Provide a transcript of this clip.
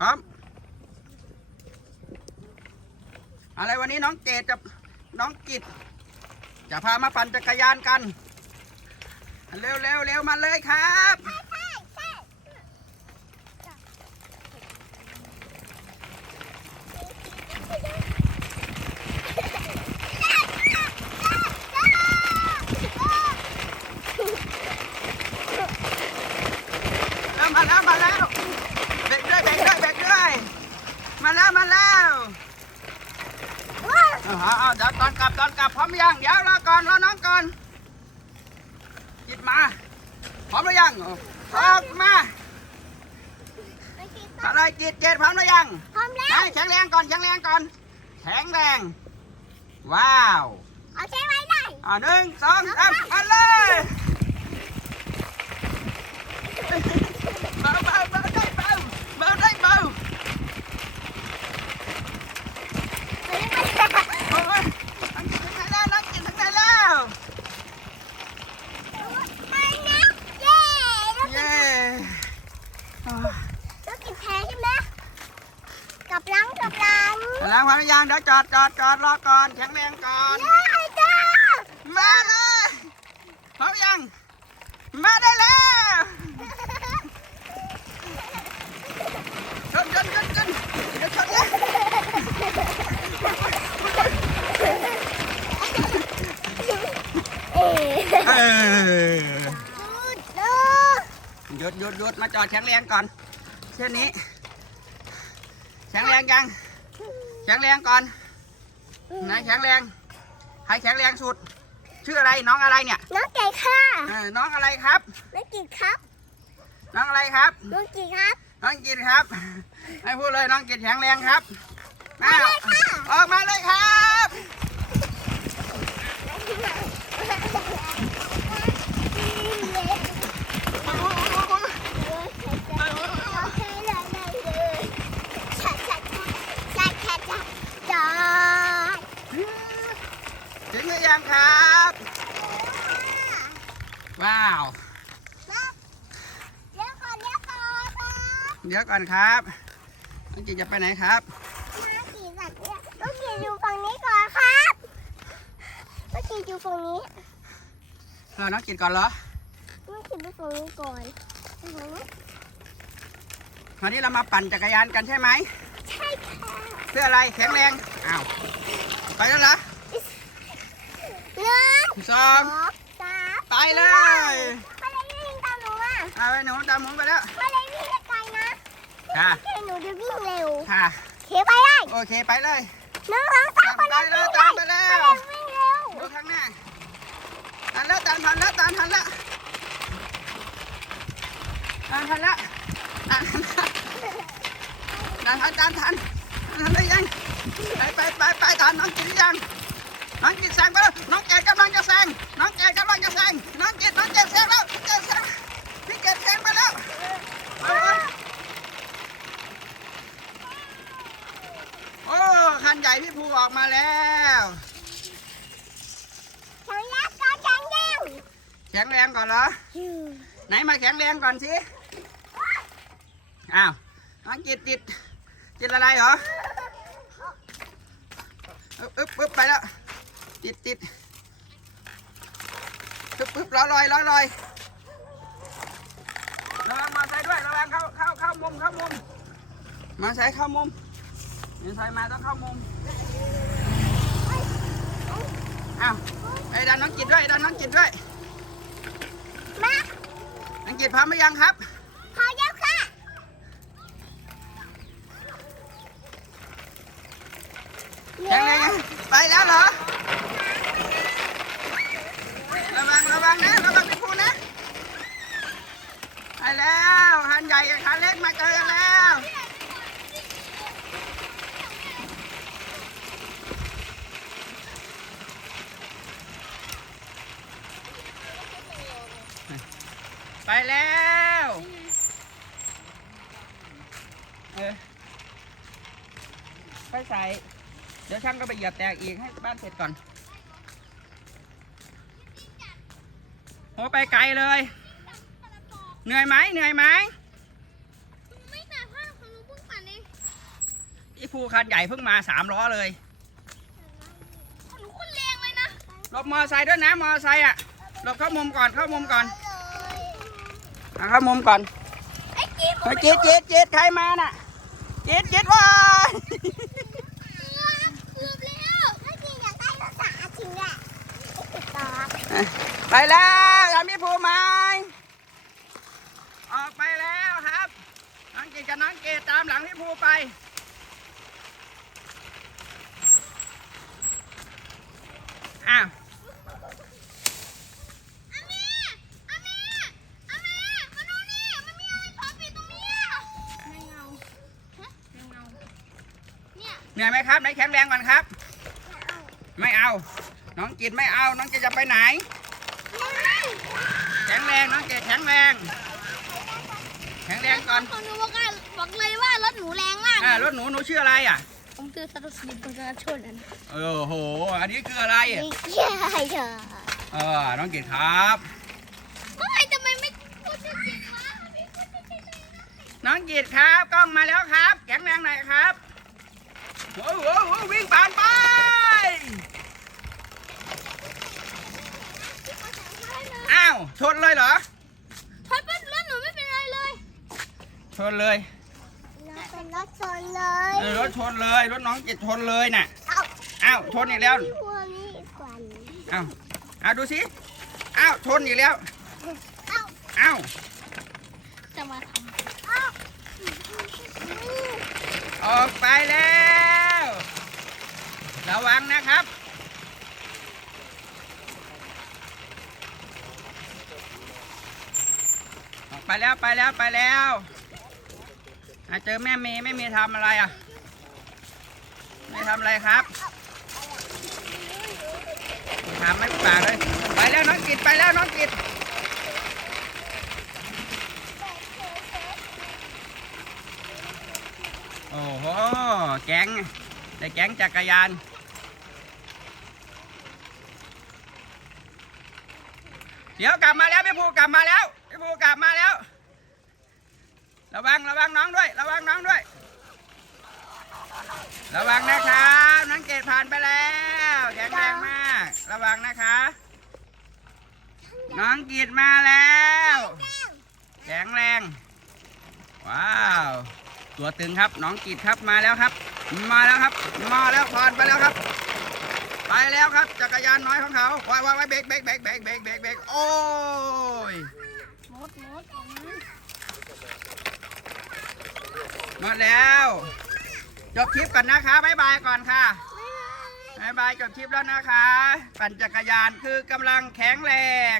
พร้อม อะไรวันนี้น้องเกดกับน้องกิจจะพามาปั่นจักรยานกัน เร็วเร็วเร็วมาเลยครับ แล้วมาแล้วมาแล้วเบรกด้วยเบรกด้วยเบรกด้วยมาแล้วมาแล้ว เอาเอาเอาเดี๋ยวตอนกลับตอนกลับพร้อมยังเดี๋ยวรอก่อนรอน้องก่อนจิตมา พร้อมหรือยังออกมาอะไรจิตเจ็ดพร้อมหรือยังพร้อมแล้วให้แข็งแรงก่อนแข็งแรงก่อน แข็งแรง ว้าวเอาใช้ไว้ได้อ่าหนึ่งสองสามมาเลยเบาเบาเบาได้เบาเบาได้เบาโอ้ยนักกินทั้งไหนแล้วนักกินทั้งไหนแล้ว ไปนะเย้แล้ว เย้อ่า แล้วกินแพ้ใช่ไหมกับหลังกับห ลังล้างความหรือยังเดี๋ยวจอดจอดจอดรอก่อนแข็งแรงก่อนเย้จ้ามาเลยพร้อมยัง มาได้แล้วชนชนชนชนเดี๋ยวชนเลยเอ๊ะเออดูหยุดหยุดหยุดมาจอดแข็งแรงก่อนเช่นนี้ แข็งแรงยัง แข็งแรงก่อนไหนแข็งแรงใครแข็งแรงสุด ชื่ออะไรน้องอะไรเนี่ยน้องไก่ค่ะเออน้องอะไรครับน้องกินครับ น้องอะไรครับน้องกินครับน้องกินครับให้พูดเลยน้องกินแข็งแรงครับมามาเลยค่ะออกมาเลยครับ ถึงหรือยังครับ ว้าวเดี๋ยวก่อนครับน้องกินจะไปไหนครับต้องกินอยู่ฝั่งนี้ก่อนครับต้องกินอยู่ฝั่งนี้เออน้องกินก่อนเหรอต้องกินไปฝั่งนี้ก่อนฝั่งนี้วันนี้เรามาปั่นจักรยานกันใช่ไหมใช่ค่ะเพื่ออะไรแข็งแรงอ้าวไปแล้วเหรอหนึ่งสองสองสามไป เลยอะไรวิ่งตามหนูอะเอาไปหนูตามหมุนไปแล้วอะไรวิ่งไกลๆนะค่ะแค่หนูจะวิ่งเร็วค่ะเขไปได้โอเคไปเลยหนึ่งสองสามไปเลยตามไปแล้ววิ่งเร็วดูข้างหน้าทันแล้วตามทันแล้วตามทันแล้วตามทันแล้วตามทันแล้วตามทันตามทันตามทันได้ยังไปไปไปไปทันน้องกินหรือยัง น้องกินแซงไปแล้วน้องแกดกำลังจะแซงน้องแกดกำลังจะแซงน้องกินน้องแกดแซงแล้วน้องแกดแซงพี่แกดแซงไปแล้วโอ้ยโอ้คันใหญ่พี่ภูออกมาแล้วฉันรักก็ฉันยังแข็งแรงก่อนเหรอไหนมาแข็งแรงก่อนสิอ้าวน้องจิตจิตจิตอะไรเหรออึ๊บอึ๊บอึ๊บไปแล้ว ติดติดอึ๊บอึ๊บล้อลอยล้อลอยระวังมาใส่ด้วยระวังเข้าเข้าเข้ามุมเข้ามุม มาใส่เข้ามุมนี่ใส่มาต้องเข้ามุมอ้าวไอ้ดันน้องจิตด้วยดันน้องจิตด้วยมาน้องจิตพร้อมหรือยังครับพอแล้วค่ะแข็งแรงยังไปแล้วเหรอ ระวังระวังนะระวังพี่พูนะ ไปแล้วคันใหญ่กับคัน เจอแล้วไปแล้วเออไปใส่เดี๋ยวช่างก็ไปเหยียบแตกอีกให้บ้านเสร็จก่อนโหไปไกลเลย เหนื่อยไหมเหนื่อยไหม ภูคันใหญ่เพิ่งมาสามล้อเลยหนูคนแรงเลยนะหลบมอไซค์ด้วยนะมอไซค์อะหลบเข้ามุมก่อนเข้ามุมก่อนอะเข้ามุมก่อนไอ้กิ๊บเฮ้ยจี๊ดจี๊ดจี๊ดใครมาน่ะจี๊ดจี๊ดว้ายเกือบแล้วเมื่อกี้อยากได้ภาษาจริงอะติดต่อไปแล้วทำพี่ภูไหมออกไปแล้วครับน้องเกดกับน้องเกดตามหลังพี่ภูไป อ้าวเมียอาเมียอาเมียมาดูนี่มันมีอะไหนื่อยไหมครับไหนแข็งแรงก่อนครับ ไม่เอา น้องกิดไม่เอา น้องกิดจะไปไหน แข็งแรงน้องเกดแข็งแรง แข็งแรงก่อนของหนูบอกว่าบอกเลยว่ารถหนูแรงมากอ่ารถหนูหนูชื่ออะไรอะ คือสตุสลิปประชาชนนะโอ้โห อันนี้คืออะไรอะใช่ค่ะเออ น้องกิดครับเมื่อไหร่ทำไมไม่พูดจริงๆวะไม่พูดจริงๆเลยนะน้องกิดครับ กล้องมาแล้วครับ แข็งแรงหน่อยครับโอ้โหโอ้โหวิ่งผ่านไปอ้าว ชนเลยเหรอชนเป็นรถหนูไม่เป็นไรเลย ชนเลย รถเป็นรถชนเลยเออรถชนเลยรถน้องกิดชนเลยน่ะเอ้าอ้าวชนอีกแล้วพี่พวงนี่กวนอ้าวอ้าวดูสิอ้าวชนอีกแล้วเอ้าอ้าวจะมาทำเอ้าออกไปแล้ว ระวังนะครับ ออกไปแล้วไปแล้วไปแล้ว อะเจอแม่เมย์แม่เมย์ทำอะไรอะไม่ทำอะไรครับทำไม่ปากเลยไปแล้วน้องกิดไปแล้วน้องกิดโอ้โหแก๊งได้แก๊งจักรยานเดี๋ยวกลับมาแล้วพี่ภูกลับมาแล้วพี่ภูกลับมาแล้ว ระวังระวังน้องด้วย ระวังน้องด้วย ระวังนะครับน้องเกดผ่านไปแล้วแข็งแรงมาก ระวังนะคะ น้องกีดมาแล้ว แข็งแรง ว้าว ตัวตึงครับน้องกีดครับมาแล้วครับ มาแล้วครับ มาแล้วผ่านไปแล้วครับไปแล้วครับจักรยานน้อยของเขาว้ายว้ายว้เบรกเบรกเบรกเบรกเบรกเบรกเบรกโอ้ยมดมดออกมา หมดแล้ว จบคลิปก่อนนะคะบ๊ายบายก่อนค่ะบ๊ายบายจบคลิปแล้วนะคะ ปั่นจักรยานคือกำลังแข็งแรง